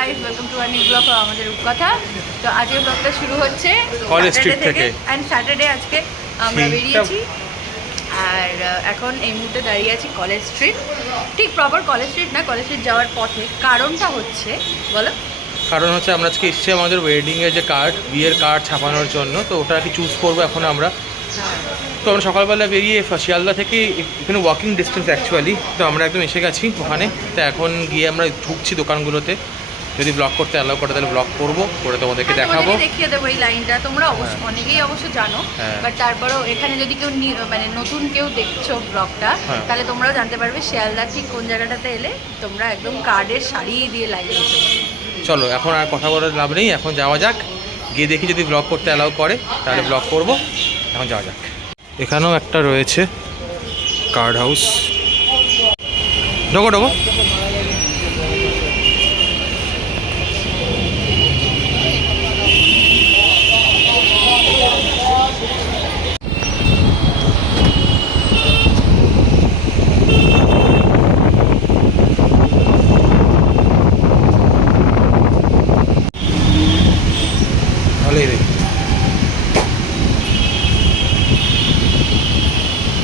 Guys, welcome to our new blog আমাদের রূপকথা। তো আজকের ব্লগটা শুরু হচ্ছে কলেজ স্ট্রিট থেকে। অ্যান্ড স্যাটারডে আজকে আমরা বেরিয়েছি। আর এখন এই মুহূর্তে দাঁড়িয়ে আছি কলেজ স্ট্রিট। ঠিক প্রপার কলেজ স্ট্রিট না, কলেজ স্ট্রিট যাওয়ার পথে। কারণটা হচ্ছে, বলো। কারণ হচ্ছে আমরা আজকে এসেছি আমাদের ওয়েডিংয়ের যে কার্ড, বিয়ের কার্ড ছাপানোর জন্য। তো ওটা আর কি চুজ করবো এখন আমরা। তো আমরা সকালবেলা বেরিয়ে শিয়ালদা থেকে এখানে ওয়াকিং ডিস্টেন্স অ্যাকচুয়ালি। তো আমরা একদম এসে গেছি ওখানে। তো এখন গিয়ে আমরা ঢুকছি দোকানগুলোতে। যদি ব্লগ করতে অ্যালাউ করে তাহলে ব্লগ করবো, করে তোমাদেরকে দেখাবো, দেখিয়ে দেবো এই লাইনটা। তোমরা অনেকেই অবশ্য জানো, বাট তারপরেও এখানে যদি কেউ মানে নতুন কেউ দেখছো ব্লগটা, তাহলে তোমরাও জানতে পারবে শিয়ালদা ঠিক কোন জায়গাটাতে এলে তোমরা একদম কার্ডের শাড়ি দিয়ে লাইন দিতে পারবে। চলো এখন আর কথা বলার লাভ নেই, এখন যাওয়া যাক। গিয়ে দেখি যদি ব্লগ করতে অ্যালাউ করে তাহলে ব্লগ করবো। এখন যাওয়া যাক। এখানেও একটা রয়েছে কার্ড হাউস। ঢোকো ঢোকো। ভালোই রে।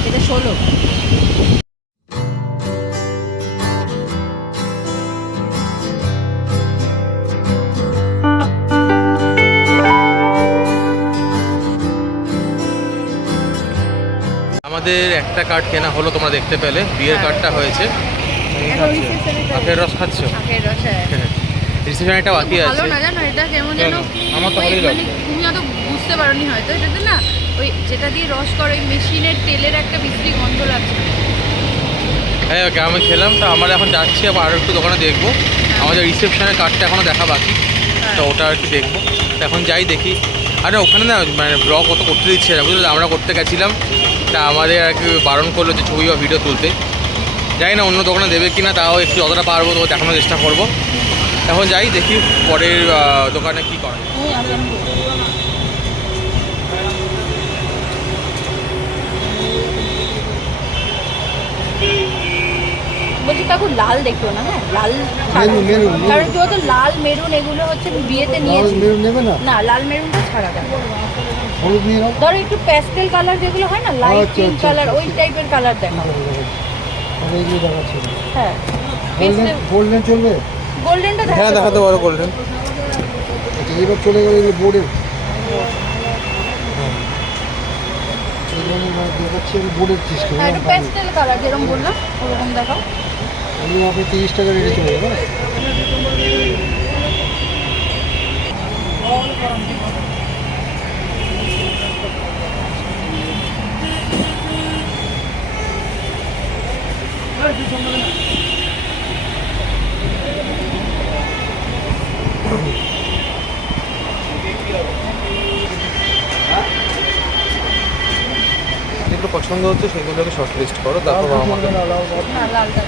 এটা 16। আমাদের একটা কার্ড কেনা হলো, তোমরা দেখতে পেলে বিয়ের কার্ডটা হয়েছে। আখের রস খাচ্ছ? আখের রস, রিসেপশন একটা বাকি আছে। ভালো না জানো, এটা কেমন যেন আমার তো ভালোই লাগে। তুমি অত বুঝতে পারোনি হয়তো, এটাতে না ওই যেটা দিয়ে রস করে ওই মেশিনের তেলের একটা বিশ্রী গন্ধ লাগছে। হ্যাঁ ওকে, আমি খেলাম। তো আমরা এখন যাচ্ছি, আবার আরও একটু দোকানে দেখবো। আমাদের রিসেপশনের কার্ডটা এখনও দেখা বাকি, তো ওটা আর কি দেখবো। তো এখন যাই দেখি। আরে ওখানে না মানে ব্লগ অত করতে দিচ্ছে না, বুঝলি। আমরা করতে গেছিলাম, তা আমাদের আর কি বারণ করলো যে ছবি বা ভিডিও তুলতে। যাই না অন্য দোকানে দেবে কি না, তাও একটু যতটা পারবো তো দেখানোর চেষ্টা করবো। এখন যাই দেখি পরের দোকানে কী করে। বলছি কাকু লাল দেখো না, হ্যাঁ লাল, কারণ কি বলতো লাল মেরুন এগুলো হচ্ছে বিয়েতে নিয়েছি না, লাল মেরুনটা ছাড়া দেয়। ধরো একটু প্যাস্টেল কালার যেগুলো হয় না, লাইট পিঙ্ক কালার, ওই টাইপের কালার দেখা। হ্যাঁ গোল্ডেন চলবে? গোল্ডেনটা হ্যাঁ দেখাতে পারো গোল্ডেন। এবার চলে গেল বোর্ডের, দেখাচ্ছি বোর্ডের সিস্টেম। হ্যাঁ একটু প্যাস্টেল কালার যেরকম বললাম ওরকম দেখাও। আমি আপনি 30 টাকা রেটে চলে যাবে। যেগুলো পছন্দ হচ্ছে সেগুলোকে শর্ট লিস্ট করো, তারপর আমাকে। না লালটা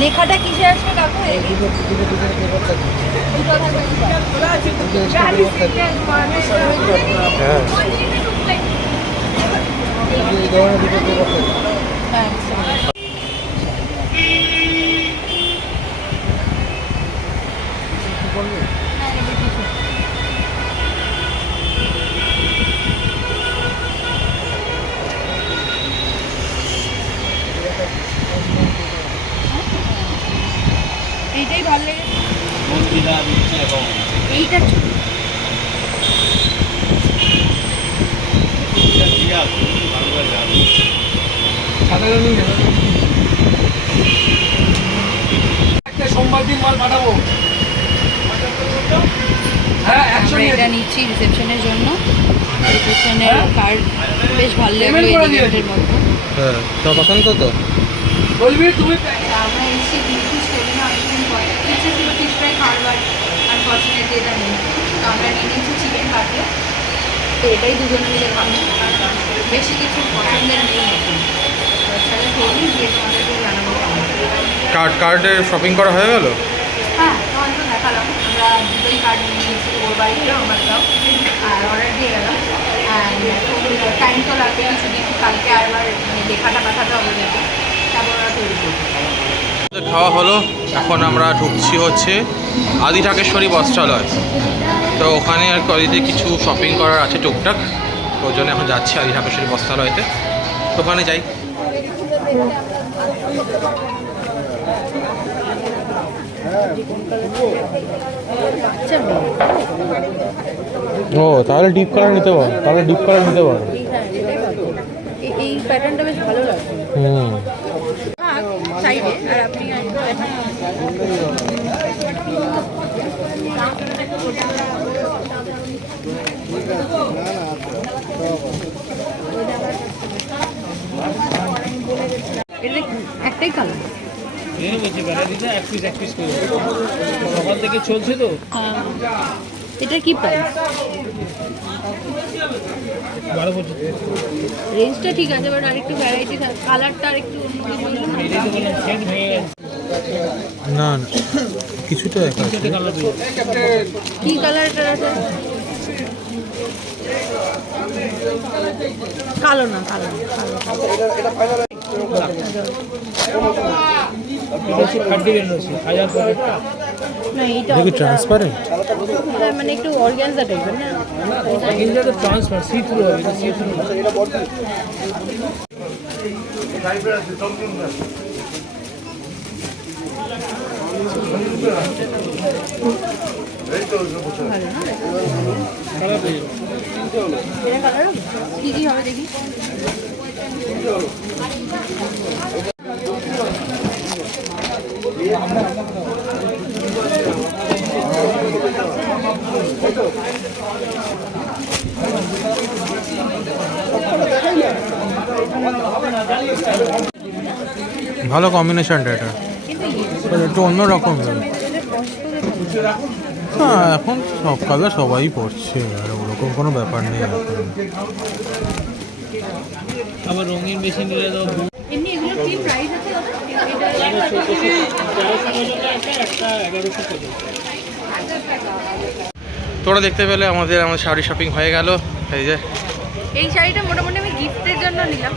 লেখাটা কিসে আসবে কাকু? দুটো থাকবে। এইটাই ভালো লেগেছে, এইটা সোমবার দিন মাল পাঠাবো। আমরা এটা নিচ্ছি রিসেপশনের জন্য। রিসেপশনের কার্ড বেশ ভালো লাগলো এই ইভেন্টের মধ্যে। হ্যাঁ তোমার পছন্দ তো? বলবি তুমি। আমরা এসেছি ফিশ টেবিলে অনেকদিন পরে, ইচ্ছে ছিল ফিশ ফ্রাই খাওয়ার, বাট আনফর্চুনেটলি এটা নেই। তো আমরা নিয়ে নিচ্ছি চিকেন কাটলেট। তো এটাই দুজনে মিলে খাবো, বেশি কিছু পছন্দের নেই এখন। তাহলে খেয়ে গিয়ে তোমাদেরকে জানাবো। কার্ডের শপিং করা হয়ে গেল? হ্যাঁ তোমাদের তো দেখালাম, আমরা দুটোই কার্ড নিয়ে নিয়েছি, ওর বাড়িতেও আমারটাও, আর অর্ডার দিয়ে গেলাম। টাইম তো লাগবে কিছুদিন, কালকে আরবার মানে লেখাটা পাঠাতে হবে, তারপর ওরা তৈরি খাওয়া হলো, এখন আমরা ঢুকছি হচ্ছে আদি ঢাকেশ্বরী বস্ত্রালয়। তো ওখানে আর কদিতে কিছু শপিং করার আছে টুকটাক, ওই জন্য এখন যাচ্ছি আদি ঢাকেশ্বরী বস্ত্রালয়তে। তো ওখানে যাই। ও তাহলে ডিপ কালার নিতে পারো, এই প্যাটার্নটা বেশ ভালো লাগছে। সাইডে আর আপনি একটাই কালার সকাল থেকে চলছে তো। এটা কি প্রাইস? 12 রেঞ্জটা ঠিক আছে, বাট আরেকটু ভ্যারাইটি কালারটা আরেকটু অন্য কিছু হলে না কিছুটা কি কালারটা আছে? কালো না, কালো না, কালো না, এইটা ট্রান্সপারেন্ট, মানে একটু অর্গানজা টাইপের না? ট্রান্সফার সি থ্রু হবে, সি থ্রু। কি কি হবে দেখি। ভালো কম্বিনেশনটা এটা, একটু অন্যরকম। হ্যাঁ এখন সব কালার সবাই পড়ছে, আর ওরকম কোনো ব্যাপার নেই এখন। আবার রঙিন বেশি নিলে তো এমনি এগুলোর কি প্রাইস আছে দাদা? তোরা দেখতে পেলে আমাদের শাড়ি শপিং হয়ে গেল। এই যে এই শাড়িটা মোটামুটি আমি গিফটের জন্য নিলাম,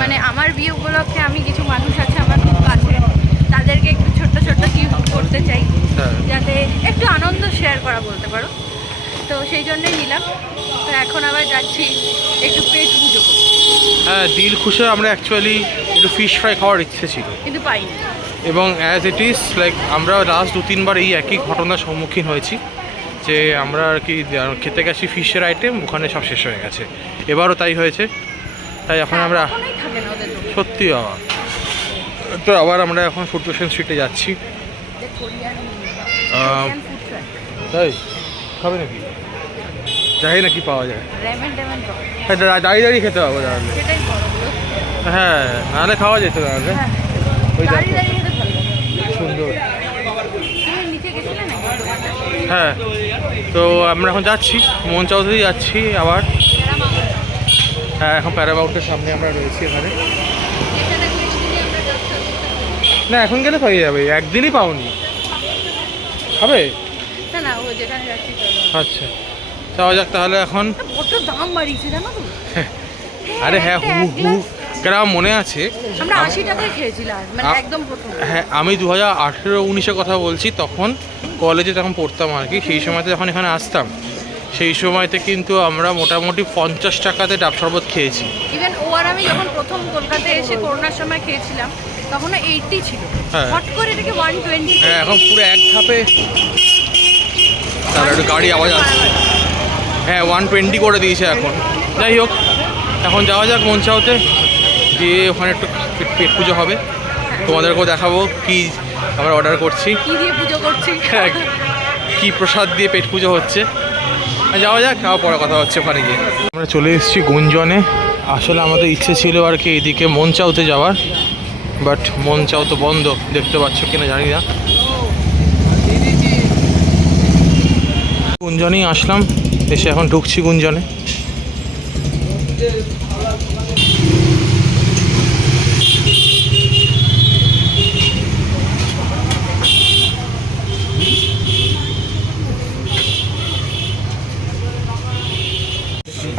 মানে আমার বিয়ে উপলক্ষে আমি কিছু মানুষ আছে আমার খুব কাছে, তাদেরকে একটু ছোট্ট ছোট্ট গিফট করতে চাই, যাতে একটু আনন্দ শেয়ার করা বলতে পারো। তো সেই জন্যই নিলাম। তো এখন আবার যাচ্ছি একটু পেট পুজো করতে। হ্যাঁ দিল খুশি, আমরা অ্যাকচুয়ালি একটু ফিশ ফ্রাই খাওয়ার ইচ্ছে ছিল, কিন্তু পাইনি। এবং অ্যাজ ইট ইজ লাইক আমরা লাস্ট 2-3 বার এই একই ঘটনার সম্মুখীন হয়েছি, যে আমরা আর কি খেতে গেছি ফিশের আইটেম, ওখানে সব শেষ হয়ে গেছে। এবারও তাই হয়েছে, তাই এখন আমরা থাকে না ওদের দোকানে। সত্যি বাবা। তো আবার আমরা এখন ফুটবসেন স্ট্রিটে যাচ্ছি। তাই খাবে নাকি? যাই নাকি পাওয়া যায়, হ্যাঁ দাঁড়িয়ে দাঁড়িয়ে খেতে পাবো তাহলে। সেটাই বড়। হ্যাঁ নাহলে খাওয়া যেত নাহলে। ওই দাঁড়িয়ে দাঁড়িয়ে খেতে ভালো লাগে। সুন্দর। তুমি নিচে গেছিলে নাকি? হ্যাঁ তো আমরা এখন যাচ্ছি মন চৌধুরী যাচ্ছি আবার। হ্যাঁ এখন প্যারামাউন্টের সামনে আমরা রয়েছি এখানে। না এখন গেলে পেয়ে যাবে, একদিনই পাওনি। খাবে? না না, ও যেখানে যাচ্ছি চলো। আচ্ছা যাওয়া যাক তাহলে এখন। কত দাম বাড়িয়েছে জানো তো? আরে হ্যাঁ হু গ্রাম মনে আছে, আমরা 80 টাকায় খেয়েছিলাম, মানে একদম প্রথম। হ্যাঁ আমি 2018-19 কথা বলছি, তখন কলেজে যখন পড়তাম আর কি, সেই সময়তে যখন এখানে আসতাম, সেই সময়তে কিন্তু আমরা মোটামুটি 50 টাকাতে ডাব শরবত খেয়েছি। ইভেন ও আর আমি যখন প্রথম কলকাতায় এসে করোনার সময় খেয়েছিলাম, তখন 80 ছিল। হ্যাঁ। হট করে এটাকে 120। হ্যাঁ এখন পুরো এক ধাপে। তাহলে একটু গাড়ি আওয়াজ আসছে। হ্যাঁ 120 করে দিয়েছে এখন। যাই হোক এখন যাওয়া যাক মঞ্চাওতে, গিয়ে ওখানে একটু পেট পুজো হবে, তোমাদেরকেও দেখাবো কি আমরা অর্ডার করছি, কি দিয়ে পুজো করছি, কি প্রসাদ দিয়ে পেট পুজো হচ্ছে। যাওয়া যাক, আবার পরে কথা হচ্ছে ওখানে গিয়ে। আমরা চলে এসেছি গুঞ্জনে। আসলে আমাদের ইচ্ছে ছিল আর কি এইদিকে মঞ্চাওতে যাওয়ার, বাট মঞ্চাও তো বন্ধ, দেখতে পাচ্ছ কিনা জানি না। গুঞ্জনেই আসলাম, এসে এখন ঢুকছি গুঞ্জনে।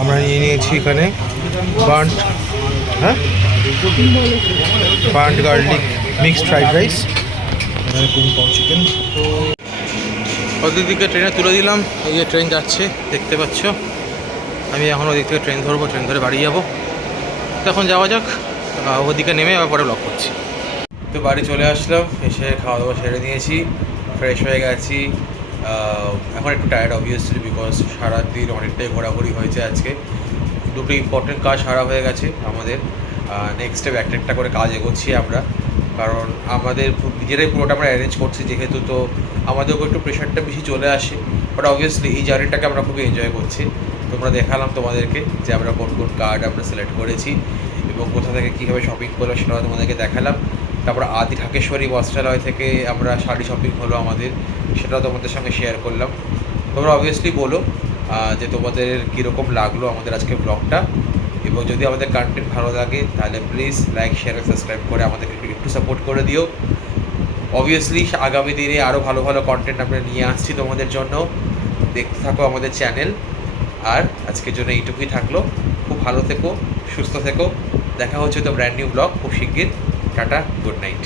আমরা নিয়ে নিয়েছি এখানে burnt garlic mixed fried rice, এখানে পিং পং চিকেন। তো ওদিকে ট্রেনে তুলে দিলাম, এই যে ট্রেন যাচ্ছে দেখতে পাচ্ছ। আমি এখন ওদিক থেকে ট্রেন ধরবো, ট্রেন ধরে বাড়ি যাবো। তো এখন যাওয়া যাক, ওদিকে নেমে আবার পরে ব্লগ করছি। তো বাড়ি চলে আসলাম, এসে খাওয়া দাওয়া সেরে নিয়েছি, ফ্রেশ হয়ে গেছি। এখন একটু টায়ার্ড অবভিয়াসলি, বিকজ সারাদিন অনেকটাই ঘোরাঘুরি হয়েছে আজকে। দুটো ইম্পর্টেন্ট কাজ সারা হয়ে গেছে আমাদের। নেক্সট স্টেপ একটা একটা করে কাজ এগোচ্ছি আমরা, কারণ আমাদের নিজেরাই পুরোটা আমরা অ্যারেঞ্জ করছি যেহেতু, তো আমাদেরও একটু প্রেশারটা বেশি চলে আসে। বাট অবভিয়াসলি এই জার্নিটাকে আমরা খুবই এনজয় করছি। তোমরা দেখালাম তোমাদেরকে যে আমরা কোন কোন কার্ড আমরা সিলেক্ট করেছি এবং কোথা থেকে কীভাবে শপিং করলাম সেটাও তোমাদেরকে দেখালাম। তারপর আদি ঢাকেশ্বরী বস্ত্রালয় থেকে আমরা শাড়ি শপিং হলো আমাদের, সেটাও তোমাদের সঙ্গে শেয়ার করলাম। তোমরা অবভিয়াসলি বলো যে তোমাদের কীরকম লাগলো আমাদের আজকে ব্লগটা, এবং যদি আমাদের কন্টেন্ট ভালো লাগে তাহলে প্লিজ লাইক, শেয়ার, সাবস্ক্রাইব করে আমাদেরকে একটু সাপোর্ট করে দিও। অবভিয়াসলি আগামী দিনে আরও ভালো ভালো কন্টেন্ট আমরা নিয়ে আসছি তোমাদের জন্য, দেখতে থাকো আমাদের চ্যানেল। আর আজকের জন্য এইটুকুই থাকলো, খুব ভালো থেকো, সুস্থ থেকো, দেখা হচ্ছে তো ব্র্যান্ড নিউ ব্লগ খুব শিগগির। Tata, good night.